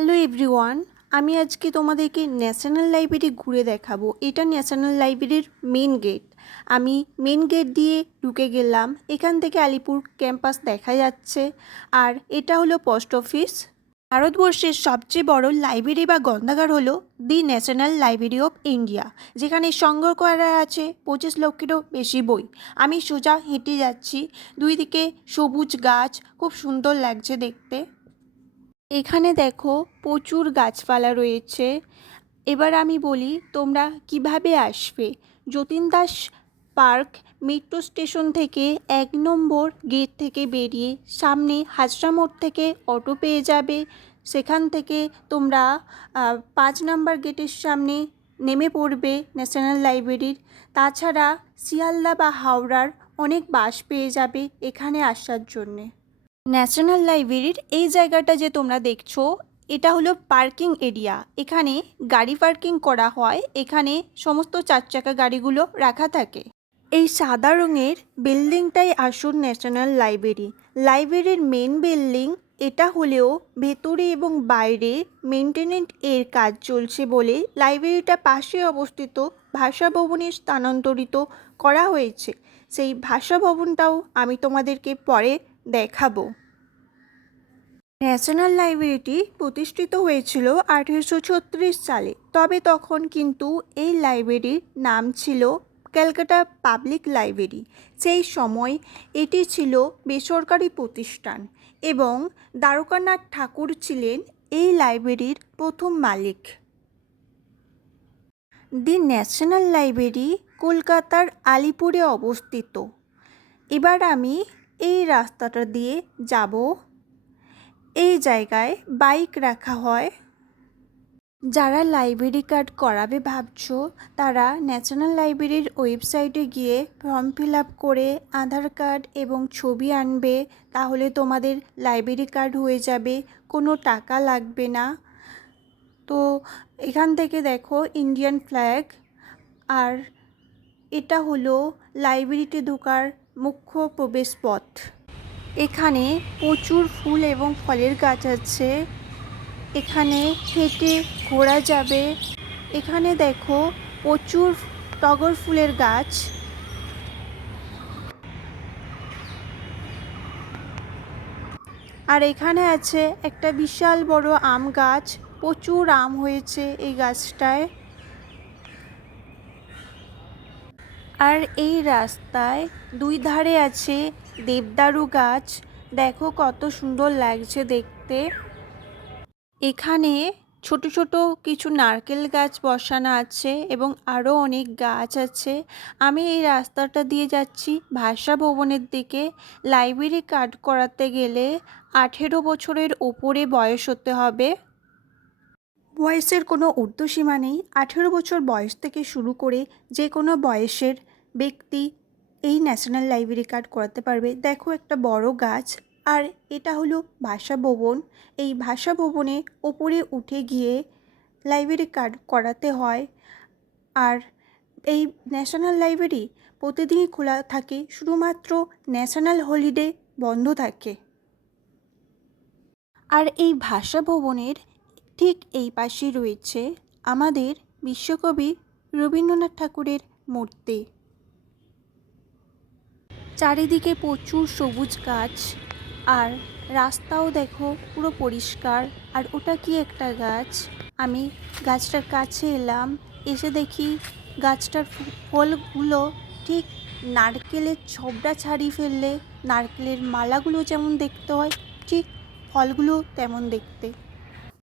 Hello everyone, আমি আজকে তোমাদেরকে ন্যাশনাল লাইব্রেরি ঘুরে দেখাবো। এটা ন্যাশনাল লাইব্রেরির মেন গেট। আমি মেন গেট দিয়ে ঢুকে গেলাম। এখান থেকে আলিপুর ক্যাম্পাস দেখা যাচ্ছে। আর এটা হলো পোস্ট অফিস। ভারতবর্ষের সবচেয়ে বড় লাইব্রেরি বা গ্রন্থাগার হলো the national library of India. যেখানে সংগ্রহ করা আছে পঁচিশ লক্ষেরও বেশি বই। আমি সোজা হেঁটে যাচ্ছি। দুই দিকে সবুজ গাছ, খুব সুন্দর লাগছে দেখতে। এখানে দেখো প্রচুর গাছপালা রয়েছে। এবার আমি বলি তোমরা কীভাবে আসবে? Jatin Das park metro station থেকে এক নম্বর গেট থেকে বেরিয়ে সামনে হাজরা মোড় থেকে অটো পেয়ে যাবে। সেখান থেকে তোমরা পাঁচ নম্বর গেটের সামনে নেমে পড়বে ন্যাশনাল লাইব্রেরির। তাছাড়া শিয়ালদা বা হাওড়ার অনেক বাস পেয়ে যাবে এখানে আসার জন্যে। ন্যাশনাল লাইব্রেরির এই জায়গাটা যে তোমরা দেখছ, এটা হলো পার্কিং এরিয়া। এখানে গাড়ি পার্কিং করা হয়, এখানে সমস্ত চার চাকা গাড়িগুলো রাখা থাকে। এই সাদা রঙের বিল্ডিংটাই আসুন ন্যাশনাল লাইব্রেরি। লাইব্রেরির মেন বিল্ডিং এটা হলেও ভেতরে এবং বাইরে মেনটেনেন্ট এর কাজ চলছে বলে লাইব্রেরিটা পাশে অবস্থিত ভাষা ভবনে স্থানান্তরিত করা হয়েছে। সেই ভাষা ভবনটাও আমি তোমাদেরকে পরে দেখাবো। ন্যাশনাল লাইব্রেরিটি প্রতিষ্ঠিত হয়েছিল আঠেরোশো ছত্রিশ সালে, তবে তখন কিন্তু এই লাইব্রেরির নাম ছিল ক্যালকাটা পাবলিক লাইব্রেরি। সেই সময় এটি ছিল বেসরকারি প্রতিষ্ঠান এবং দ্বারকানাথ ঠাকুর ছিলেন এই লাইব্রেরির প্রথম মালিক। দি ন্যাশনাল লাইব্রেরি কলকাতার আলিপুরে অবস্থিত। এবার আমি এই রাস্তাটা দিয়ে যাব। এই জায়গায় বাইক রাখা হয়। যারা লাইব্রেরি কার্ড করাবে ভাবছ, তারা ন্যাশনাল লাইব্রেরির ওয়েবসাইটে গিয়ে ফর্ম ফিল আপ করে আধার কার্ড এবং ছবি আনবে, তাহলে তোমাদের লাইব্রেরি কার্ড হয়ে যাবে, কোনো টাকা লাগবে না। তো এখান থেকে দেখো ইন্ডিয়ান ফ্ল্যাগ, আর এটা হলো লাইব্রেরিতে ঢোকার মুখ্য প্রবেশ পথ। এখানে প্রচুর ফুল এবং ফলের গাছ আছে। এখানে হেঁটে ঘোরা যাবে। এখানে দেখো প্রচুর টগর ফুলের গাছ। আর এখানে আছে একটা বিশাল বড় আম গাছ। প্রচুর আম হয়েছে এই গাছটায়। আর এই রাস্তায় দুই ধারে আছে দেবদারু গাছ। দেখো কত সুন্দর লাগছে দেখতে। এখানে ছোট ছোট কিছু নারকেল গাছ বসানো আছে এবং আরও অনেক গাছ আছে। আমি এই রাস্তাটা দিয়ে যাচ্ছি ভাষা ভবনের দিকে। লাইব্রেরি কার্ড করাতে গেলে আঠেরো বছরের ওপরে বয়স হতে হবে। বয়সের কোনো ঊর্ধ্বসীমা নেই। আঠেরো বছর বয়স থেকে শুরু করে যে কোনো বয়সের ব্যক্তি এই ন্যাশনাল লাইব্রেরি কার্ড করাতে পারবে। দেখো একটা বড় গাছ, আর এটা হলো ভাষা ভবন। এই ভাষা ভবনে ওপরে উঠে গিয়ে লাইব্রেরি কার্ড করাতে হয়। আর এই ন্যাশনাল লাইব্রেরি প্রতিদিনই খোলা থাকে, শুধুমাত্র ন্যাশনাল হলিডে বন্ধ থাকে। আর এই ভাষা ভবনের ঠিক এই পাশেই রয়েছে আমাদের বিশ্বকবি রবীন্দ্রনাথ ঠাকুরের মূর্তি। চারিদিকে প্রচুর সবুজ গাছ আর রাস্তাও দেখো পুরো পরিষ্কার। আর ওটা কি একটা গাছ? আমি গাছটার কাছে এলাম, এসে দেখি গাছটার ফলগুলো ঠিক নারকেলের ছবটা ছাড়িয়ে ফেললে, নারকেলের মালাগুলো যেমন দেখতে হয়, ঠিক ফলগুলো তেমন দেখতে।